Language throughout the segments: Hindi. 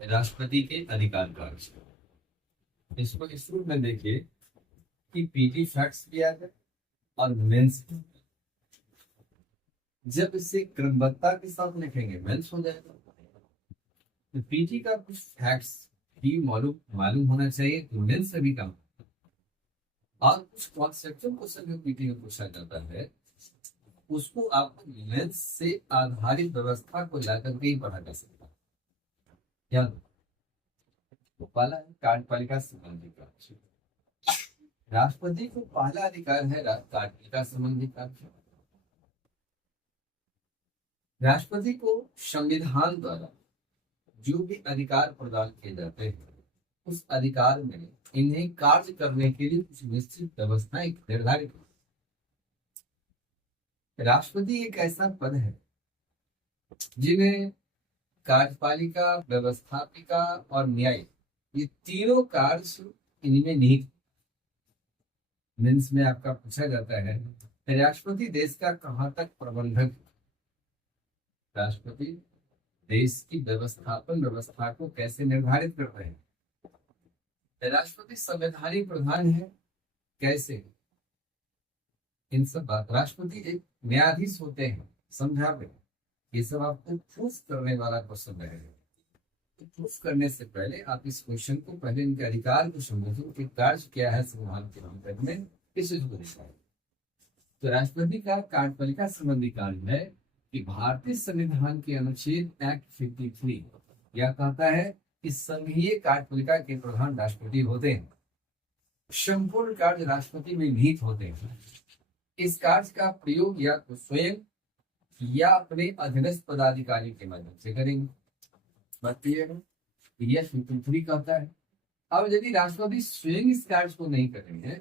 राष्ट्रपति के अधिकार कार्य। इसको इस रूप में देखिए कि पीटी फैक्ट्स दिया है और मेंस। जब इसे क्रमबद्धता के साथ लिखेंगे मेंस हो जाएगा। तो पीटी का कुछ फैक्ट्स भी मालूम मालूम होना चाहिए तो मेंस से भी कम। और कुछ कॉन्सेप्चुअल क्वेश्चन जो पीटी में पूछा जाता है उसको आपको मेंस से आधारित व्यवस्था को लेकर के ही पढ़ा जा सकता है। क्या तो पहला है कार्यपालिका संबंधी कार्य। राष्ट्रपति को पहला अधिकार है कार्यपालिका संबंधी कार्य। राष्ट्रपति को संविधान द्वारा जो भी अधिकार प्रदान किए जाते हैं उस अधिकार में इन्हें कार्य करने के लिए कुछ निश्चित व्यवस्थाएं निर्धारित हैं। राष्ट्रपति एक ऐसा पद है जिन्हें कार्यपालिका, व्यवस्थापिका और न्याय, ये तीनों कार्य इनमें निहित। मीन्स में आपका पूछा जाता है राष्ट्रपति देश का कहाँ तक प्रबंधक है? राष्ट्रपति देश की व्यवस्थापन व्यवस्था को कैसे निर्धारित कर रहे हैं? राष्ट्रपति संवैधानिक प्रधान है कैसे? इन सब बात। राष्ट्रपति एक न्यायाधीश होते हैं, समझा पे। ये सब आपको प्रूफ करने वाला क्वेश्चन रहेगा। तो प्रूफ करने से पहले आप इस क्वेश्चन को पहले इनके अधिकार को समझो कि कार्य क्या है संविधान के भीतर में, किस चीज को दिखाए। तो राष्ट्रपति का कार्यपालिका संबंधी कार्य है कि भारतीय संविधान के अनुच्छेद एक्ट 53 यह कहता है कि संघीय कार्यपालिका के प्रधान राष्ट्रपति होते हैं। संपूर्ण कार्य राष्ट्रपति में निहित होते हैं। इस कार्य का प्रयोग या तो स्वयं या अपने अधीनस्थ पदाधिकारी के माध्यम से करेंगे। यह 53 कहता है। अब यदि राष्ट्रपति स्वयं इस कार्य को नहीं करेंगे,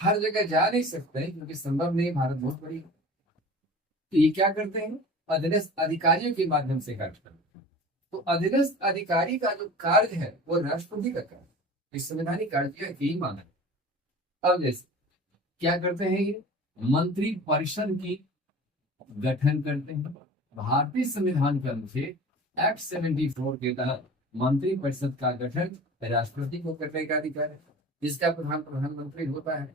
हर जगह जा नहीं सकते हैं क्योंकि संभव नहीं, भारत बहुत बड़ी है, तो ये क्या करते हैं? अधीनस्थ अधिकारियों के माध्यम से कार्य करते हैं। तो अधीनस्थ अधिकारी का जो कार्य है वो राष्ट्रपति का कार्य, इस संवैधानिक कार्य का यही माना है। अब जैसे क्या करते हैं, ये मंत्री परिषद की गठन करते हैं। भारतीय संविधान के अनुच्छेद एक्ट 74 के तहत मंत्री परिषद का गठन राष्ट्रपति को करने का अधिकार है, जिसका प्रधानमंत्री होता है।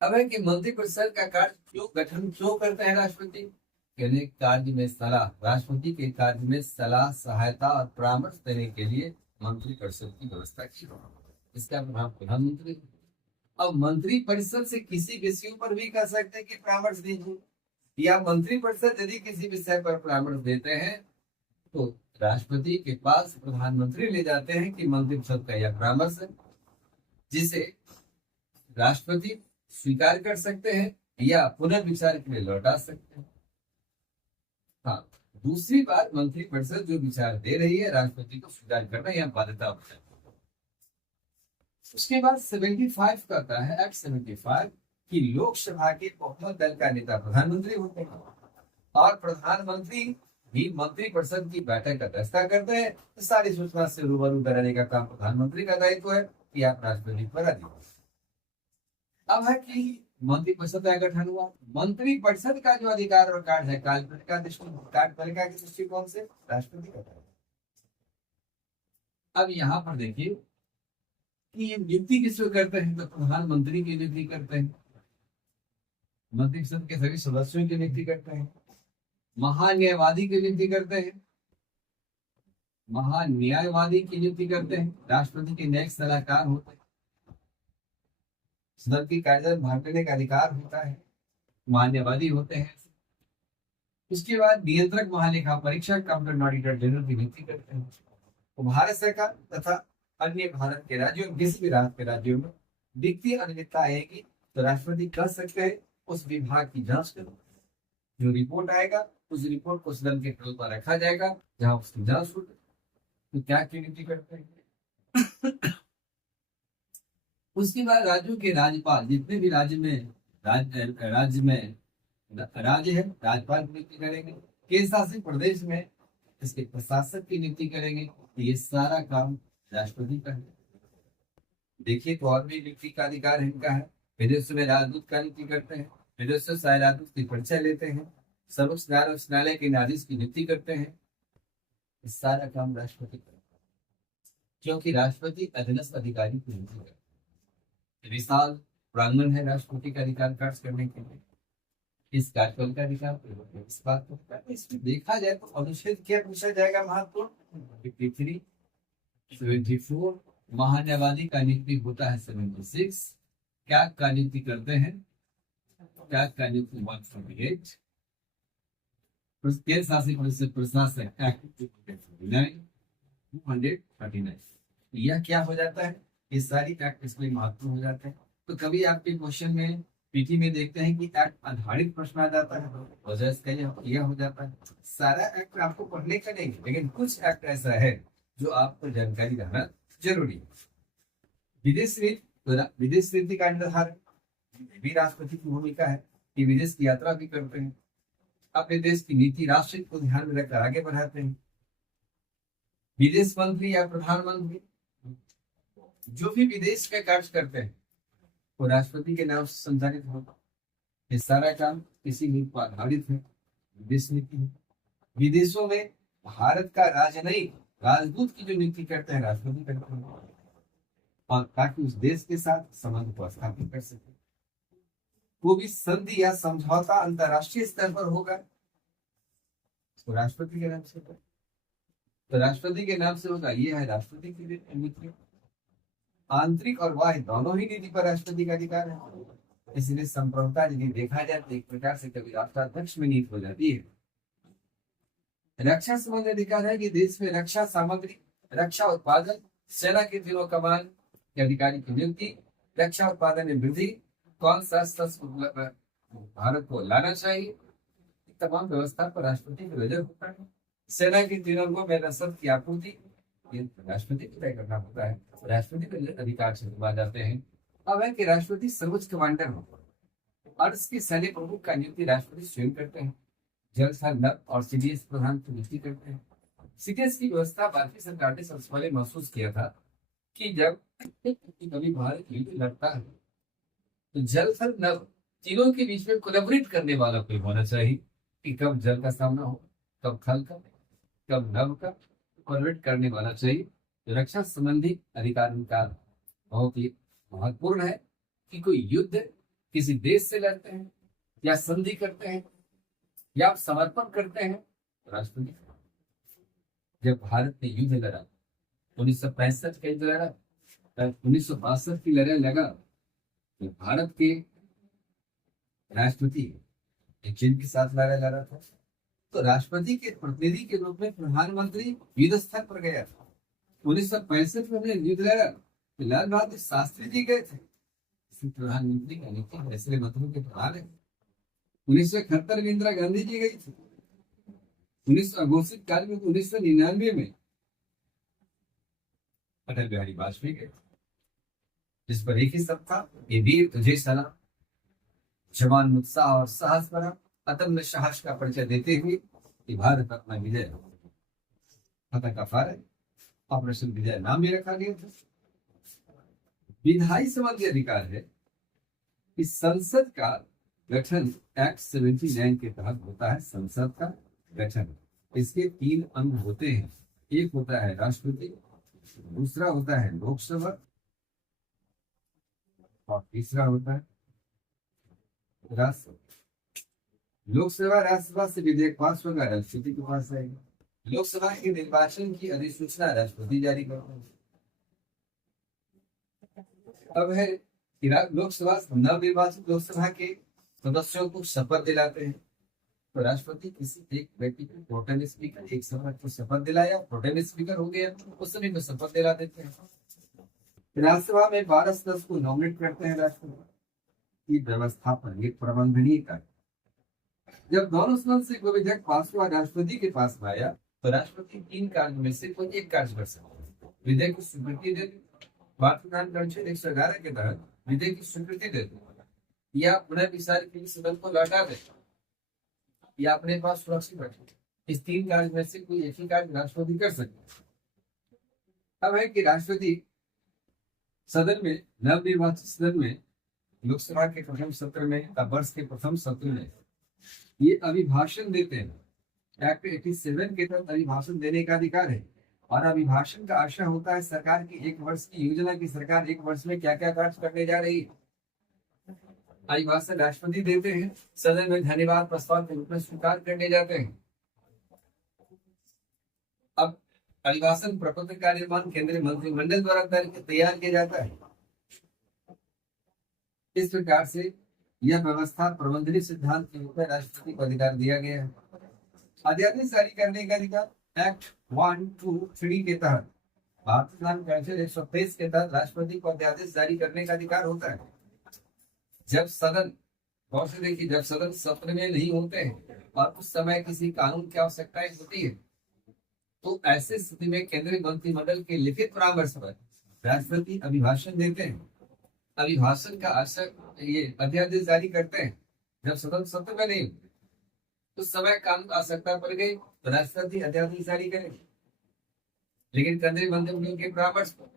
अब है कि मंत्री परिषद का कार्य क्यों गठन क्यों करते हैं राष्ट्रपति? कहने कार्य में सलाह, राष्ट्रपति के कार्य में सलाह, सहायता और परामर्श देने के लिए मंत्री परिषद की व्यवस्था की। इसका प्रभाव प्रधानमंत्री। अब मंत्री परिषद से किसी विषयों पर भी कह सकते हैं कि परामर्श दीजिए, या मंत्री परिषद यदि किसी विषय पर परामर्श देते हैं तो राष्ट्रपति के पास प्रधानमंत्री ले जाते हैं कि मंत्री परिषद का यह परामर्श है, जिसे राष्ट्रपति स्वीकार कर सकते हैं या पुनर्विचार के लिए लौटा सकते हैं। हाँ, दूसरी बार मंत्री परिषद जो विचार दे रही है राष्ट्रपति को स्वीकार करना यह बाध्यता होता है। उसके बाद 75 कहता है, एक्ट 75, कि लोकसभा के बहुमत दल का नेता प्रधानमंत्री होते हैं और प्रधानमंत्री भी मंत्री परिषद की बैठक का अध्यक्षता करते हैं। तो सारी सूचना से रूबरू कराने का काम प्रधानमंत्री का दायित्व है कि आप राष्ट्रपति पर अधीन। अब है कि मंत्री परिषद का गठन हुआ। मंत्री परिषद का जो अधिकार और कार्य है कार्यपालिका के दृष्टिकोण से राष्ट्रपति का कार्य। अब यहाँ पर देखिए कि ये नियुक्ति किसको करते हैं, तो प्रधानमंत्री की नियुक्ति करते हैं। मंत्रिपरिषद के सभी सदस्यों की नियुक्ति करते हैं। महान्यायवादी की नियुक्ति करते हैं। महान्यायवादी की नियुक्ति करते हैं। राष्ट्रपति के न्यायिक सलाहकार होते हैं। सदन की कार्यवाही भाग लेने का अधिकार होता है, महान्यायवादी होते हैं। उसके बाद नियंत्रक महालेखा परीक्षक कंप्यूटर ऑडिटर जनरल की नियुक्ति करते हैं। तो भारत सरकार तथा अन्य भारत के राज्यों, किसी भी राज्य के राज्यों में वित्तीय अनियमितता आएगी तो राष्ट्रपति कह सकते हैं उस विभाग की जांच करो। जो रिपोर्ट आएगा उस रिपोर्ट को सदन के टेबल पर रखा जाएगा जहां उसकी जांच होगी। तो क्या नियुक्ति करते हैं? उसके बाद राज्यों के राज्यपाल, जितने भी राज्य है, राज्यपाल की नियुक्ति करेंगे। केंद्र शासित प्रदेश में इसके प्रशासक की नियुक्ति करेंगे। तो ये सारा काम राष्ट्रपति का है। देखिए तो और भी नियुक्ति का अधिकार इनका है। विदेशों में राजदूत का नियुक्ति करते हैं। विदेशों से राजदूत की परिचय लेते हैं। सर्वोच्च न्यायालय के न्यायाधीश की नियुक्ति करते हैं। इस सारा काम राष्ट्रपति करता है, क्योंकि राष्ट्रपति अधीनस्थ अधिकारी की नियुक्ति करता है। विशाल प्रांगण है राष्ट्रपति का अधिकार कार्य करने के लिए। इस कार्यकाल का अधिकार इस बात को होता है। इसमें देखा जाए तो अनुच्छेद क्या पूछा जाएगा महत्वपूर्ण 53, 74, महान्यायवादी का नियुक्ति होता है 76, क्या का नियुक्ति करते हैं, क्या का नियुक्ति 148, केंद्र शासित प्रदेश प्रशासक एक्ट 239, यह क्या हो जाता है, ये सारी एक्ट इसमें महत्वपूर्ण हो जाते हैं। तो कभी आपके क्वेश्चन में पीटी में देखते हैं कि एक्ट आधारित प्रश्न आ जाता है, वजह इसका यह हो जाता है। सारा एक्ट आपको पढ़ने का नहीं, लेकिन कुछ एक्ट ऐसा है जो आपको जानकारी रहना जरूरी है। विदेश नीति का निर्धारण भी राष्ट्रपति की भूमिका है कि विदेश की यात्रा भी करते हैं, अपने देश की नीति राष्ट्र को ध्यान में रखकर आगे बढ़ाते हैं। विदेश मंत्री या प्रधानमंत्री जो भी विदेश का कार्य करते हैं वो राष्ट्रपति के नाम से संचालित होगा। ये सारा काम किसी नीति पर आधारित है, विदेश नीति है। विदेशों में भारत का राजनयिक राजदूत की जो नीति करते हैं राष्ट्रपति करते हैं, और ताकि उस देश के साथ संबंध को स्थापित कर सके। वो भी संधि या समझौता अंतरराष्ट्रीय स्तर पर होगा तो राष्ट्रपति के नाम से होगा, तो राष्ट्रपति के नाम से होगा। ये है राष्ट्रपति की नीति। आंतरिक और बाह्य दोनों ही नीति पर राष्ट्रपति का अधिकार है, इसलिए संप्रभुता यदि देखा जाए तो एक प्रकार से कभी राष्ट्राध्यक्ष में नीति हो जाती है। रक्षा संबंधी अधिकार है कि देश में रक्षा सामग्री, रक्षा उत्पादन, सेना के तीनों कमान के अधिकारी की नियुक्ति, रक्षा उत्पादन में वृद्धि, कौन सा शस्त्र भारत को लाना चाहिए, तमाम व्यवस्था पर राष्ट्रपति की नजर होता है। सेना के तीनों अंगों में रसद की आपूर्ति राष्ट्रपति को तय करना होता है, राष्ट्रपति के अधिकार से आ जाते हैं। अब है कि राष्ट्रपति सर्वोच्च कमांडर हो और इसके सैन्य प्रमुख का नियुक्ति राष्ट्रपति स्वयं करते हैं। जल थल नभ और सीडीएस प्रधान की नियुक्ति करते हैं। सीडीएस की व्यवस्था भारतीय सरकार ने सबसे पहले महसूस किया था कि जब कभी भारत युद्ध लड़ता है तो जल थल नभ तीनों के बीच में कोलैबोरेट करने वाला कोई होना चाहिए कि कब जल का सामना हो, कब थल का, कब नभ का, कोलैबोरेट करने वाला चाहिए। रक्षा संबंधी अधिकार का बहुत ही महत्वपूर्ण है कि कोई युद्ध किसी देश से लड़ते हैं या संधि करते हैं या आप समर्पण करते हैं, राष्ट्रपति। जब भारत ने युद्ध लड़ा 1965 का युद्ध लड़ा, 1962 की लड़ाई लगा तो भारत के राष्ट्रपति चीन के साथ लड़ाई लड़ा था, तो राष्ट्रपति के प्रतिनिधि के रूप में प्रधानमंत्री युद्ध स्थल पर गया था। 1965 में हमने युद्ध लड़ा तो लाल बहादुर शास्त्री जी गए थे, प्रधानमंत्री का नियुक्ति फैसले मंत्रियों के प्रधान है। 1971 में इंदिरा गांधी जी गई थी। 19 अघोषित काल में 1999 में अटल बिहारी वाजपेयी गए, जिस पर एक ही शब्द था, ये वीर तुझे सलाम। जवान उत्साह और साहस पर अदम्य साहस का परिचय देते हुए कि भारत अपना विजय फतह का फारग ऑपरेशन विजय नाम भी रखा गया था। विधायी संबंधी अधिकार है कि संसद का गठन एक्ट 79 के तहत होता है। संसद का गठन, इसके 3 अंग होते हैं। एक होता है राष्ट्रपति, दूसरा होता है लोकसभा और तीसरा होता है राष्ट्रपति। लोकसभा राज्यसभा से विधेयक पास होगा, राष्ट्रपति के पास आएगा। लोकसभा के निर्वाचन की अधिसूचना राष्ट्रपति जारी करता है। अब है लोकसभा नवनिर्वाचित लोकसभा के सदस्यों को शपथ दिलाते हैं, तो राष्ट्रपति किसी एक व्यक्ति को प्रोटेम स्पीकर एक सभा को शपथ दिलाया, प्रोटेम स्पीकर हो गया, उस समय में शपथ दिला देते हैं। राज्यसभा में 12 सदस्य को नॉमिनेट करते हैं राष्ट्रपति। व्यवस्थापन एक प्रबंधनीय कार्य। जब दोनों सदन से कोई विधेयक पास हुआ राष्ट्रपति के पास आया तो राष्ट्रपति 3 कार्य में से कोई एक कार्य कर सकते हैं। विधेयक को स्वीकृति दे, भारतीय संविधान अनुच्छेद 111 के तहत विधेयक की स्वीकृति दे दो, या पुनः विचार के लिए सदन को लौटा दे, या अपने पास सुरक्षित रखे। इस 3 कार्य में से कोई एक ही कार्य राष्ट्रपति कर सकते हैं। अब है कि राष्ट्रपति सदन में, नवनिर्वाचित सदन में, लोकसभा के प्रथम सत्र में, वर्ष के प्रथम सत्र में ये अभिभाषण देते हैं एक्ट 87 के तहत अभिभाषण देने का अधिकार है। और अभिभाषण का आशय होता है सरकार की एक वर्ष की योजना की सरकार एक वर्ष में क्या क्या कार्य करने जा रही है। अभिभाषण राष्ट्रपति देते हैं, सदन में धन्यवाद प्रस्ताव के रूप में स्वीकार करने जाते हैं। अब अभिभाषण प्रपत्र का निर्माण केंद्रीय मंत्रिमंडल द्वारा तैयार किया जाता है। इस प्रकार से यह व्यवस्था प्रबंधनीय सिद्धांत के रूप में राष्ट्रपति को अधिकार दिया गया है। अध्यादेश जारी करने का अधिकार एक्ट 1, 2, 3 के तहत भारतीय संविधान का अनुच्छेद 123 के तहत राष्ट्रपति को अध्यादेश जारी करने का अधिकार होता है। जब सदन गौर से देखिए, जब सदन सत्र में नहीं होते हैं और उस समय किसी कानून की आवश्यकता होती है, तो ऐसे स्थिति में केंद्रीय मंत्रिमंडल के लिखित परामर्श पर राष्ट्रपति अभिभाषण देते हैं। अभिभाषण का आशय ये अध्यादेश जारी करते हैं। जब सदन सत्र में नहीं उस समय कानून आवश्यकता पड़ गई तो राष्ट्रपति अध्यादेश जारी करेंगे। लेकिन केंद्रीय मंत्रिमंडल के परामर्श पर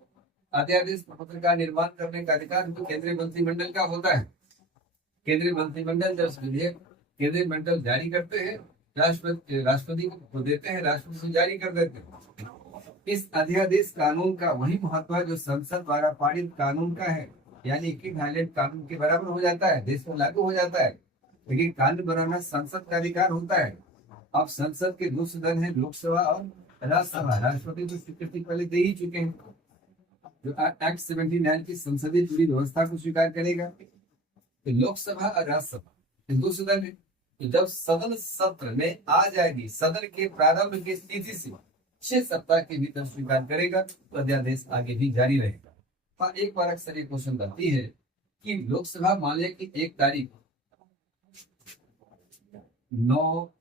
अध्यादेश प्रपत्र का निर्माण करने का अधिकार तो केंद्रीय मंत्रिमंडल का होता है। केंद्रीय मंत्रिमंडल जब विधेयक केंद्रीय मंडल जारी करते हैं, राष्ट्रपति को देते हैं, राष्ट्रपति से जारी कर देते हैं। इस अध्यादेश कानून का वही महत्व है जो संसद द्वारा पारित कानून का है, यानी इक्विवेलेंट कानून के बराबर हो जाता है, देश में लागू हो जाता है। लेकिन कानून बनाना संसद का अधिकार होता है। अब संसद के दो सदन है, लोकसभा और राज्यसभा। राष्ट्रपति तो स्वीकृति पहले दे ही चुके हैं। जो एक्ट 79 की संसदीय जुड़ी व्यवस्था को स्वीकार करेगा तो लोकसभा और राज्यसभा दो सदन है। तो जब सदन सत्र में आ जाएगी, सदन के प्रारंभ की स्थिति से 6 सप्ताह के भीतर स्वीकार करेगा तो अध्यादेश आगे भी जारी रहेगा। पर एक बार अक्सर ये क्वेश्चन बनती है कि लोकसभा मान लिया कि 1 तारीख 9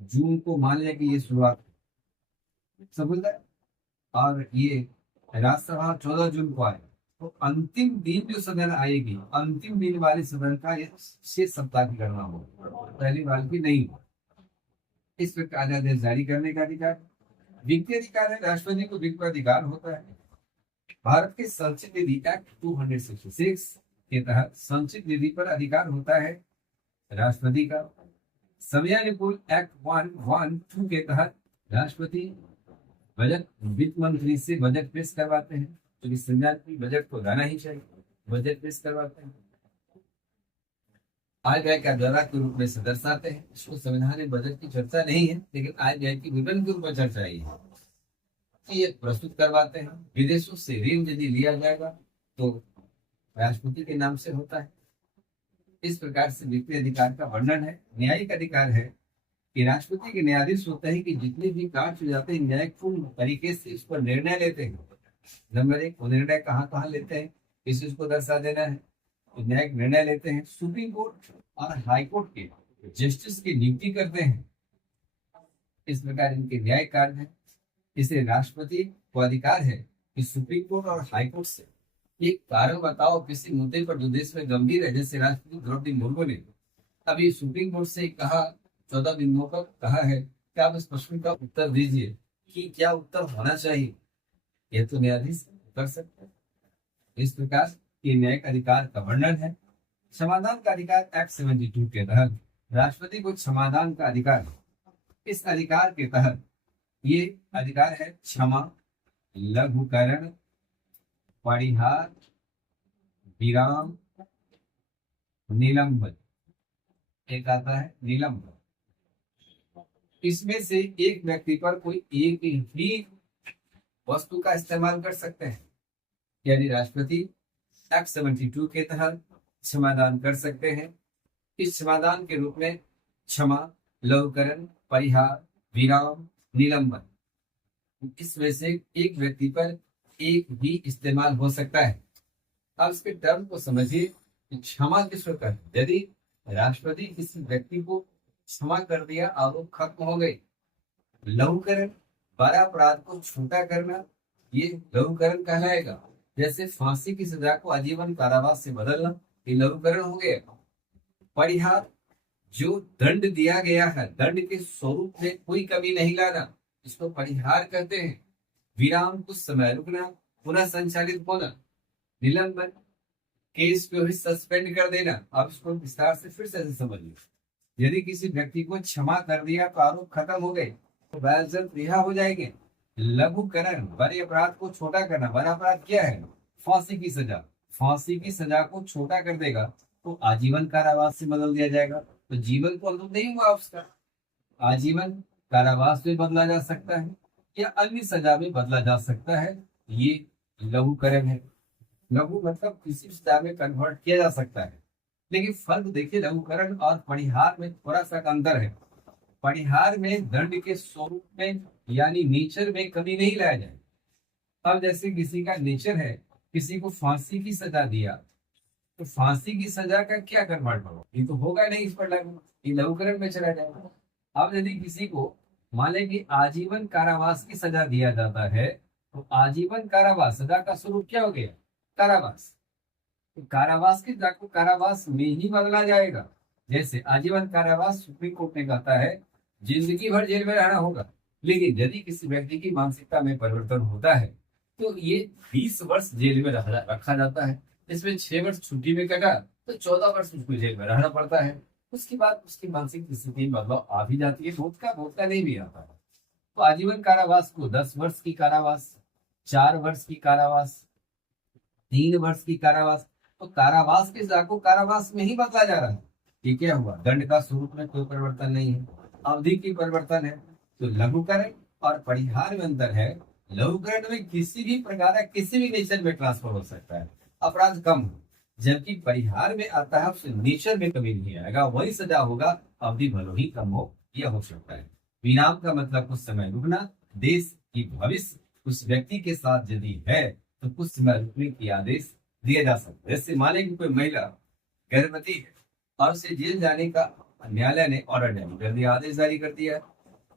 जून को मान लिया कि ये शुरुआत समझ रहे, और ये राज्यसभा 14 जून को आए, तो अंतिम दिन जो सदन आएगी, अंतिम दिन वाले सदन का ये 6 सप्ताह की गणना हो, पहली बार की नहीं हो। इस प्रकार अध्यादेश जारी करने का अधिकार। वित्तीय अधिकार है, राष्ट्रपति को वित्त अधिकार होता है। भारत के संचित निधि एक्ट 266 के तहत संचित निधि पर अधिकार होता है राष्ट्रपति का। समयानुकूल एक्ट 112 के तहत राष्ट्रपति बजट वित्त मंत्री से बजट पेश करवाते हैं, क्योंकि संविधान की बजट को लाना ही चाहिए, बजट पेश करवाते हैं। आय व्यय का ब्यौरा के रूप में से दर्शाते हैं। इसको संविधान में बजट की चर्चा नहीं है, लेकिन आय व्यय की विवरण के रूप में चर्चा ही है, ये प्रस्तुत करवाते हैं। विदेशों से ऋण यदि लिया जाएगा तो राष्ट्रपति के नाम से होता है। इस प्रकार से वित्तीय अधिकार का वर्णन है। न्यायिक अधिकार है कि राष्ट्रपति के न्यायाधीश होते हैं कि जितने भी कार्य हो जाते हैं न्यायपूर्ण तरीके से इस पर निर्णय लेते हैं। नंबर 1, वो निर्णय कहाँ लेते हैं, इस चीज को दर्शा देना है। तो न्यायिक निर्णय लेते हैं। सुप्रीम कोर्ट और हाई कोर्ट के जस्टिस की नियुक्ति करते हैं। इस प्रकार इनके न्याय कार्य है। इसे राष्ट्रपति को अधिकार है कि सुप्रीम कोर्ट और हाई कोर्ट से एक कारण बताओ किसी मुद्दे पर जो देश में गंभीर है। जैसे राष्ट्रपति द्रौपदी मुर्मू ने अभी सुप्रीम कोर्ट से कहा, 14 बिंदुओं पर कहा है कि आप इस प्रश्न का उत्तर दीजिए कि क्या उत्तर होना चाहिए। यह तो न्यायाधीश कर सकते हैं। इस प्रकार ये न्यायिक अधिकार का वर्णन है। समाधान का अधिकार एक्ट 72 के तहत राष्ट्रपति को समाधान का अधिकार है। इस अधिकार के तहत ये अधिकार है क्षमा, लघुकरण, परिहार, विराम, निलंबन। एक आता है निलंबन। इसमें से एक व्यक्ति पर कोई एक ही वस्तु का इस्तेमाल कर सकते हैं, यानी राष्ट्रपति एक्ट 72 के तहत क्षमादान कर सकते हैं। इस क्षमादान के रूप में क्षमा, लघुकरण, परिहार, विराम, निलंबन, इसमें से एक व्यक्ति पर एक भी इस्तेमाल हो सकता है। अब इसके टर्म को समझिए। क्षमा किस प्रकार, यदि राष्ट्रपति किसी व्यक्ति को क्षमा कर दिया, आरोप खत्म हो गए। लघुकरण, बड़ा अपराध को छोटा करना, ये लघुकरण कहलाएगा। जैसे फांसी की सजा को आजीवन कारावास से बदलना, ये लघुकरण हो गया। परिहार, जो दंड दिया गया है, दंड के स्वरूप में कोई कमी नहीं लाना, इसको परिहार कहते हैं। विराम, कुछ समय रुकना, पुनः संचालित होना। निलंबन, केस को भी सस्पेंड कर देना। अब इसको विस्तार से फिर से समझिए। यदि किसी व्यक्ति को क्षमा कर दिया तो आरोप खत्म हो गए, तो वह जल्द रिहा हो जाएंगे। लघुकरण, बड़े अपराध को छोटा करना। बड़ा अपराध क्या है? फांसी की सजा। फांसी की सजा को छोटा कर देगा तो आजीवन कारावास से बदल दिया जाएगा। तो जीवन को अंत नहीं हुआ उसका, आजीवन कारावास में बदला जा सकता है या अन्य सजा में बदला जा सकता है। ये लघुकरण है। लघु मतलब किसी सजा में कन्वर्ट किया जा सकता है। लेकिन फर्क देखिए, लघुकरण और परिहार में थोड़ा सा अंतर है। परिहार में दंड के स्वरूप में यानी नेचर में कमी नहीं लाया जाए। अब जैसे किसी का नेचर है, किसी को फांसी की सजा दिया, तो फांसी की सजा का क्या कन्वर्ट होगा? ये तो होगा नहीं इस पर लागू, ये लघुकरण में चला जाएगा। अब यदि किसी को मान लें कि आजीवन कारावास की सजा दिया जाता है, तो आजीवन कारावास सजा का स्वरूप क्या हो गया? कारावास। तो कारावास की सजा को कारावास में ही बदला जाएगा। जैसे आजीवन कारावास सुप्रीम कोर्ट ने कहता है जिंदगी भर जेल में रहना होगा, लेकिन यदि किसी व्यक्ति की मानसिकता में परिवर्तन होता है तो ये 20 वर्ष जेल में रखा जाता है। इसमें 6 वर्ष छुट्टी में कटा तो 14 वर्ष उसको जेल में रहना पड़ता है। उसके बाद उसकी मानसिक स्थिति में बदलाव आ भी जाती है, बहुत का नहीं भी आता है। तो आजीवन कारावास को 10 वर्ष की कारावास, 4 वर्ष की कारावास, 3 वर्ष की कारावास, तो कारावास के सजा को कारावास में ही बदला जा रहा है। ये क्या हुआ? दंड का स्वरूप में कोई परिवर्तन नहीं है, अवधि की परिवर्तन है। तो लघुकरण और परिहार में अंतर है। लघुकरण में किसी भी प्रकार का किसी भी नेचर में ट्रांसफर हो सकता है, अपराध कम हो, जबकि परिहार में आता है उससे नेचर में कमी नहीं आएगा, वही सजा होगा, अवधि भले ही कम हो यह हो सकता है। विराम का मतलब कुछ समय रुकना। देश की भविष्य उस व्यक्ति के साथ यदि है तो कुछ समय रुकने की आदेश दिया जा सकता है। जैसे माने कि कोई महिला गर्भवती है और उसे जेल जाने का न्यायालय ने ऑर्डर जारी कर दिया, आदेश जारी कर दिया,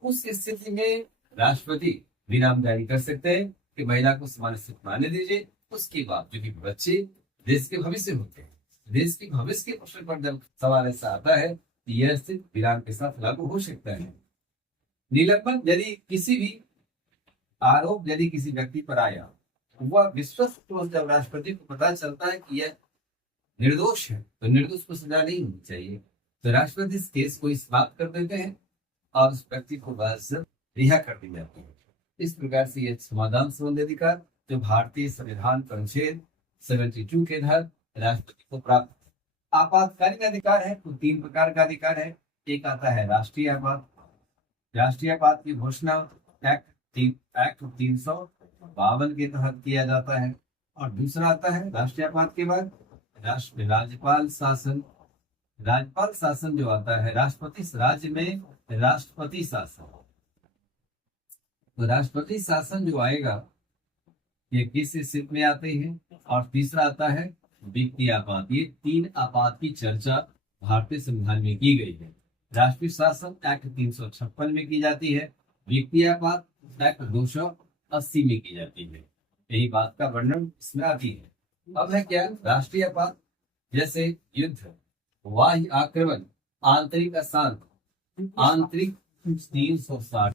उस स्थिति में राष्ट्रपति विराम जारी कर सकते हैं कि महिला को समान स्थिति मानने दीजिए। उसके बाद जो कि बच्चे देश के भविष्य होते हैं, देश के भविष्य के प्रश्न पर जब सवाल ऐसा आता है तो यह स्थिति विराम के साथ लागू हो सकता है। निलंबन, यदि किसी भी आरोप यदि किसी व्यक्ति पर आया, वह विश्वस्त जब राष्ट्रपति को पता चलता है कि यह निर्दोष है तो निर्दोष को सजा नहीं होनी चाहिए, तो राष्ट्रपति इस केस को समाप्त कर देते हैं और उस व्यक्ति को बस रिहा कर दी जाती है। इस प्रकार से यह समाधान संबंधी अधिकार जो भारतीय संविधान परिच्छेद 72 के तहत राष्ट्रपति को प्राप्त। आपातकालीन अधिकार है तो 3 प्रकार का अधिकार है। एक आता है राष्ट्रीय आपात। राष्ट्रीय आपात की घोषणा एक्ट 352 के तहत किया जाता है। और दूसरा आता है राष्ट्रीय आपात के बाद राज्यपाल शासन। राज्यपाल शासन जो आता है राष्ट्रपति राज्य में राष्ट्रपति शासन। तो राष्ट्रपति शासन जो आएगा ये किस स्थिति में आते हैं? और तीसरा आता है वित्तीय आपात। ये 3 आपात की चर्चा भारतीय संविधान में की गई है। राष्ट्रीय शासन एक्ट 356 में की जाती है, वित्तीय आपात एक्ट 280 में की जाती है। यही बात का वर्णन इसमें आती है। अब है क्या? राष्ट्रीय आपात, जैसे युद्ध, वाह्य आक्रमण, आंतरिक अशांत। आंतरिक 360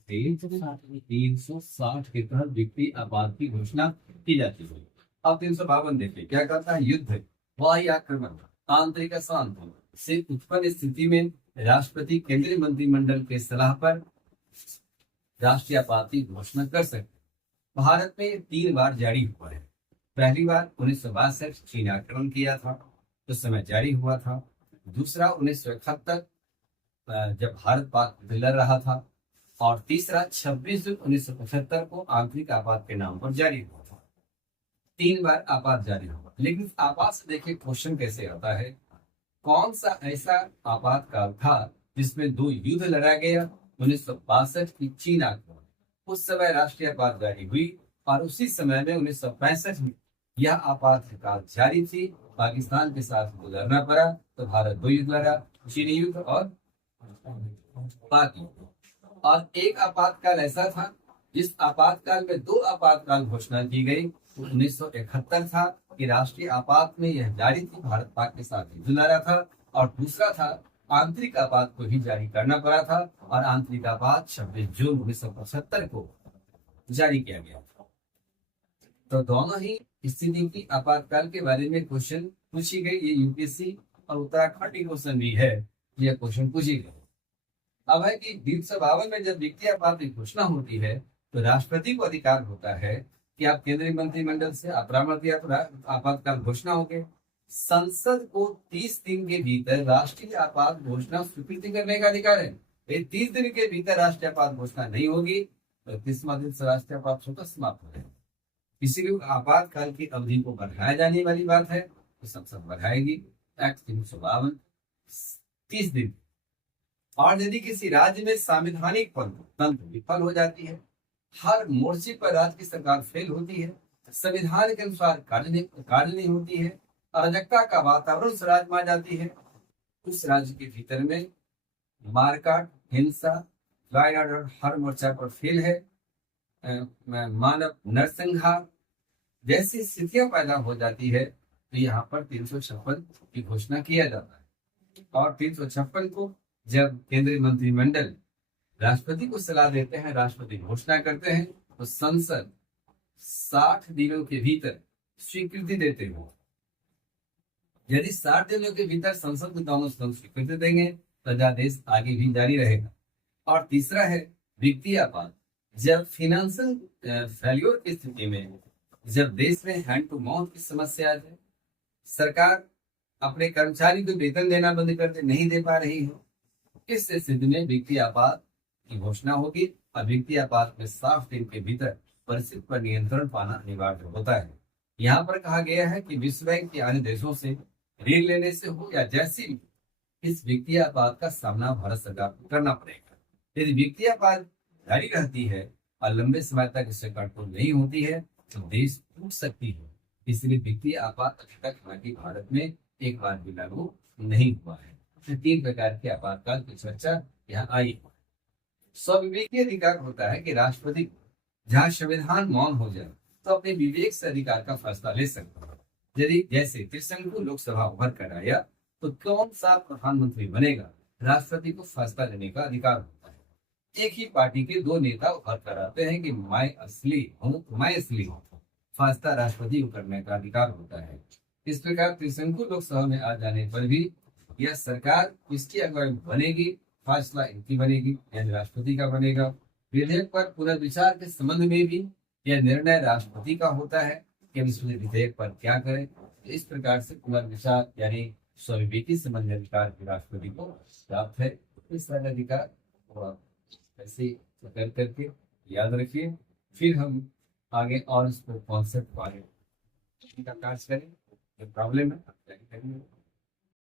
के तहत वित्तीय आपात की घोषणा की जाती है। अब 352 देखिए क्या कहता है? युद्ध, वाह्य आक्रमण, आंतरिक अशांत से उत्पन्न स्थिति में राष्ट्रपति केंद्रीय मंत्रिमंडल के सलाह पर राष्ट्रीय आपात की घोषणा कर सकते। भारत में 3 बार जारी हुआ है। पहली बार 1962 चीन आक्रमण किया था, उस समय जारी हुआ था। दूसरा 1971 जब भारत पाक लड़ रहा था। और तीसरा 26 जून 1975 को आंतरिक आपात के नाम पर जारी हुआ था। 3 बार आपात जारी हुआ। लेकिन आपात से देखिए क्वेश्चन कैसे आता है, कौन सा ऐसा आपात काल था जिसमें 2 युद्ध लड़ा गया? 1962 की चीन आक्रमण, उस समय राष्ट्रीय आपात जारी हुई और उसी समय में 1965 में यह आपात काल जारी थी। पाकिस्तान के साथ गुजरना पड़ा तो भारत 2 युद्ध लड़ा, चीनी युद्ध और पाक युद्ध। और एक आपातकाल ऐसा था जिस आपातकाल में 2 आपातकाल घोषणा की गई। 1971 था कि राष्ट्रीय आपात में यह जारी थी, भारत पाक के साथ युद्ध लड़ा था। और दूसरा था आंतरिक आपात को भी जारी करना पड़ा था और आंतरिक आपात 26 जून 1975 को जारी किया गया था। तो दोनों ही स्थिति की आपातकाल के बारे में क्वेश्चन पूछी गई। ये यूपीएससी और उत्तराखंड की क्वेश्चन भी है, यह क्वेश्चन पूछी गई। अब है कि 352 में जब वित्तीय आपात की घोषणा होती है तो राष्ट्रपति को अधिकार होता है कि आप केंद्रीय मंत्रिमंडल से अपरामर्श या तो आपातकाल घोषणा हो गए, संसद को 30 दिन के भीतर राष्ट्रीय आपात घोषणा स्वीकृति करने का अधिकार है। 30 दिन के भीतर राष्ट्रीय आपात घोषणा नहीं होगी तो 30वां दिन से राष्ट्रीय आपात स्वतः समाप्त हो जाएगा। इसीलिए आपातकाल की अवधि को बढ़ाया जाने वाली बात है तो संसद बढ़ाएगी। एक्ट 352 30 दिन। और यदि किसी राज्य में संवैधानिक तंत्र विफल हो जाती है, हर मोर्चे पर राज्य की सरकार फेल होती है, संविधान के अनुसार कार्य नहीं होती है, अराजकता का वातावरण उस राज्य में आ जाती है, उस राज्य के भीतर में मारकाट, हिंसा, लॉ एंड ऑर्डर हर मोर्चा पर फेल है, मानव नरसंहार जैसी स्थितियां पैदा हो जाती है तो यहाँ पर 356 की घोषणा किया जाता है। और 356 को जब केंद्रीय मंत्रिमंडल राष्ट्रपति को सलाह देते हैं, राष्ट्रपति घोषणा करते हैं तो संसद 60 दिनों के भीतर स्वीकृति देते हो। यदि 60 दिनों के भीतर संसद में दोनों सदन स्वीकृति देंगे तो अध्यादेश आगे भी जारी रहेगा। और तीसरा है वित्तीय आपात। जब फिनेंशियल फेल्योर की स्थिति में, जब देश में हैंड टू माउथ की समस्या आ जाए, सरकार अपने कर्मचारी को वेतन देना बंद कर दे, नहीं दे पा रही है, इस स्थिति में वित्तीय आपात की घोषणा होगी और वित्तीय आपात में 60 दिन के भीतर परिस्थिति पर नियंत्रण पाना अनिवार्य होता है। यहाँ पर कहा गया है कि विश्व बैंक के अन्य देशों से ऋण लेने से हो या जैसी इस वित्तीय आपात का सामना भारत सरकार को करना पड़ेगा। यदि वित्तीय आपात जारी रहती है और लंबे समय तक इससे कंट्रोल नहीं होती है तो देश टूट सकती है। इसलिए वित्तीय आपात अभी तक हालांकि भारत में एक बार भी लागू नहीं हुआ है। तो 3 प्रकार के आपातकाल की चर्चा यहाँ आई है। स्विवेकीय अधिकार होता है कि राष्ट्रपति जहाँ संविधान मौन हो जाए तो अपने विवेक से अधिकार का फैसला ले सकता है। यदि जैसे त्रिशंकु लोकसभा उभर कर आया तो कौन सा प्रधानमंत्री बनेगा, राष्ट्रपति को फैसला लेने का अधिकार होता है। एक ही पार्टी के 2 नेता उभर कर आते हैं कि मैं असली हूँ, मैं असली हूँ, फैसला राष्ट्रपति को करने का अधिकार होता है। इस प्रकार त्रिशंकु लोकसभा में आ जाने पर भी यह सरकार किसकी अगुवाई बनेगी, फैसला इनकी बनेगी यानी राष्ट्रपति का बनेगा। विधेयक पर पुनर्विचार के संबंध में भी यह निर्णय राष्ट्रपति का होता है कि हम इस विधेयक पर क्या करें। इस प्रकार से पुनर्विचार यानी स्विवेकी संबंधी अधिकार राष्ट्रपति को प्राप्त है। इस तरह अधिकार ऐसे कर करके याद रखिए, फिर हम आगे और इसको कॉन्सेप्ट कार्य करें। प्रॉब्लम है